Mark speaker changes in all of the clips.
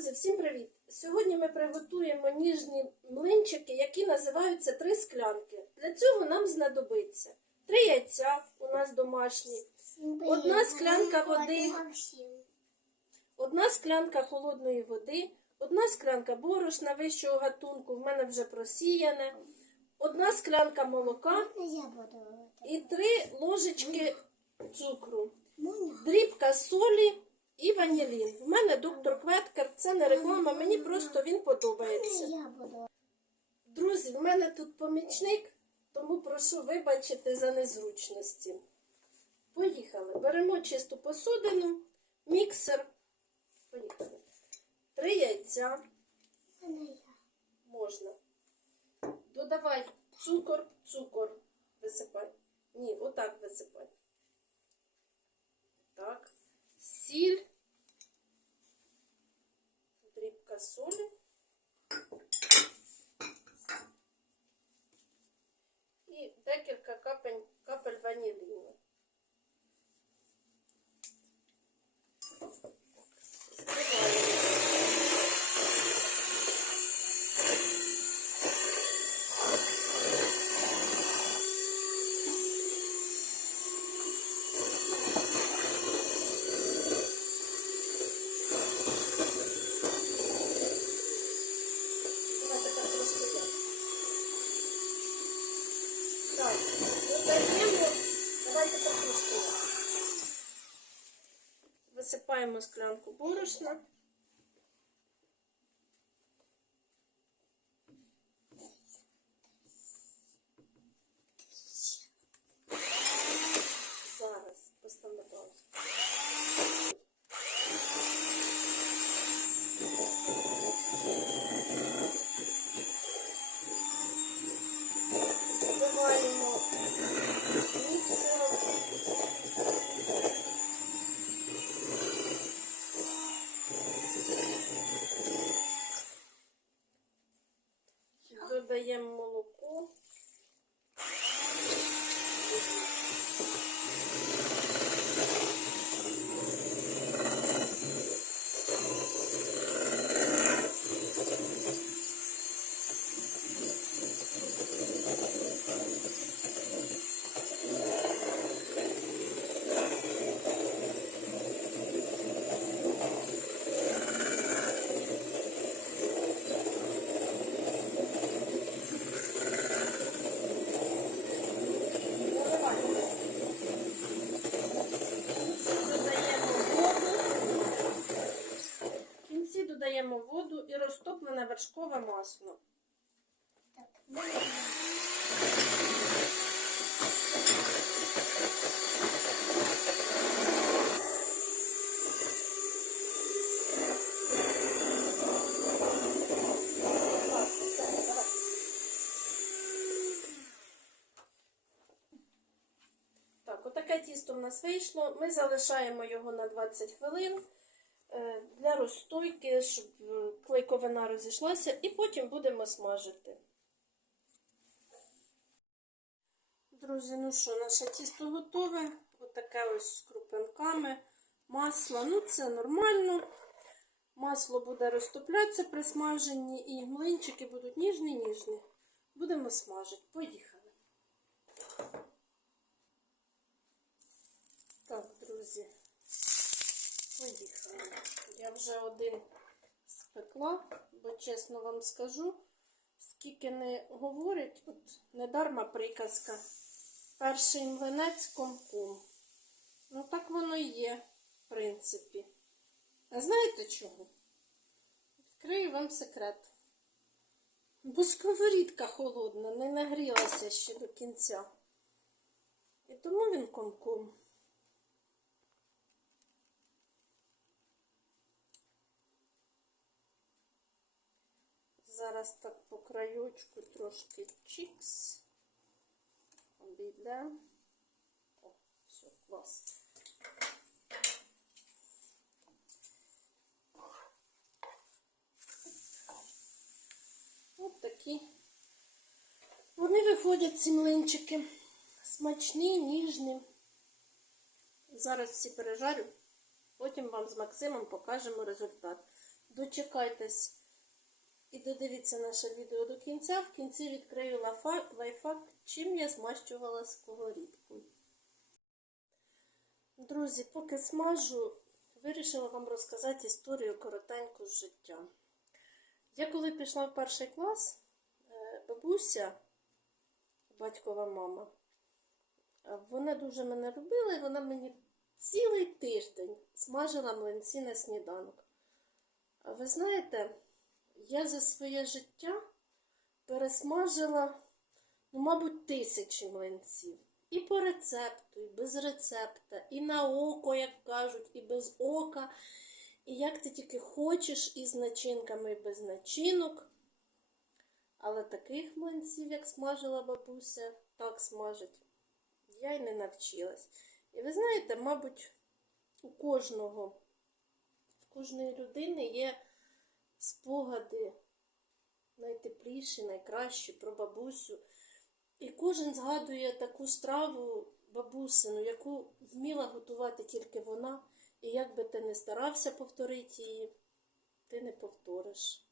Speaker 1: Друзі, всім привіт! Сьогодні ми приготуємо ніжні млинчики, які називаються три склянки. Для цього нам знадобиться три яйця у нас домашні, Одна склянка води. одна склянка холодної води, одна склянка борошна вищого гатунку, в мене вже просіяне, одна склянка молока і три ложечки цукру. Дрібка солі і ванілін. В мене доктор Кветкер, це не реклама, мені просто він подобається. Друзі, в мене тут помічник, тому прошу вибачити за незручності. Поїхали. Беремо чисту посудину, міксер. Поїхали. Три яйця можна. Додавай цукор, цукор. Висипай. Ні, отак висипай. Так. Сіль. Дрібка солі. І декілька Так, додаємо. Давай тепер трошки я. Висипаємо склянку борошна. Додаємо молоко. Додаємо воду і розтоплене вершкове масло.
Speaker 2: Так.
Speaker 1: Отаке тісто в нас вийшло. Ми залишаємо його на 20 хвилин для розстойки, щоб е, клейковина розійшлася, і потім будемо смажити. Друзі, ну що, наше тісто готове. Отаке ось з крупинками. Масло, ну це нормально. Масло буде розтоплятися при смаженні, і млинчики будуть ніжні-ніжні. Будемо смажити. Поїхали. Так, друзі, поїхали. Я вже один спекла, бо чесно вам скажу, скільки не говорять, от недарма приказка. Перший млинець комком. Ну так воно і є, в принципі. А знаєте чого? Відкрию вам секрет. Бо сковорідка холодна, не нагрілася ще до кінця. І тому він комком. Зараз так по краючку трошки чікс. Обійде. О, все, клас. От такі. Вони виходять, ці млинчики. Смачні, ніжні. Зараз всі пережарю. Потім вам з Максимом покажемо результат. дочекайтесь і додивіться наше відео до кінця. В кінці відкрию лайфхак, чим я змащувала сковорідку. Друзі, поки смажу, вирішила вам розказати історію коротеньку з життя. Я коли пішла в перший клас, е, бабуся, батькова мама, вона дуже мене любила, і вона мені цілий тиждень смажила млинці на сніданок. А ви знаєте, я за своє життя пересмажила, ну, мабуть, тисячі млинців. І по рецепту, і без рецепта, і на око, як кажуть, і без ока. І як ти тільки хочеш, і з начинками, і без начинок. Але таких млинців, як смажила бабуся, так смажить, я й не навчилась. І ви знаєте, мабуть, у кожного, в кожної людини є спогади найтепліші, найкращі про бабусю. І кожен згадує таку страву бабусину, яку вміла готувати тільки вона. І як би ти не старався повторити її, ти не повториш.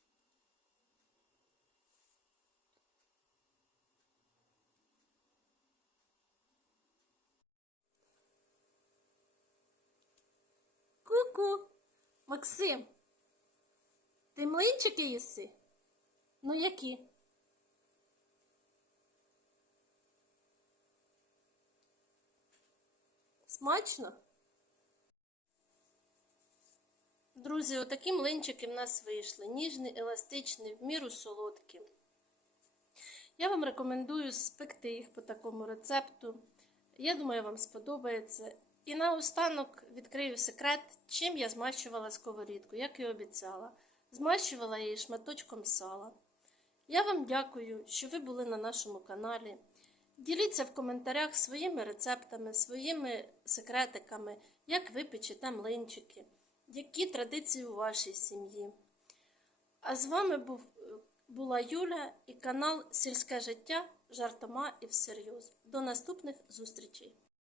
Speaker 1: Ку-ку, Максим, ти млинчики їси? Ну які? Смачно? Друзі, отакі млинчики в нас вийшли. Ніжні, еластичні, в міру солодкі. Я вам рекомендую спекти їх по такому рецепту. Я думаю, вам сподобається. І наостанок відкрию секрет, чим я змащувала сковорідку, як і обіцяла. Змащувала її шматочком сала. Я вам дякую, що ви були на нашому каналі. Діліться в коментарях своїми рецептами, своїми секретиками, як ви печете млинчики, які традиції у вашій сім'ї. А з вами був, була Юля і канал Сільське життя жартома і всерйоз. До наступних зустрічей!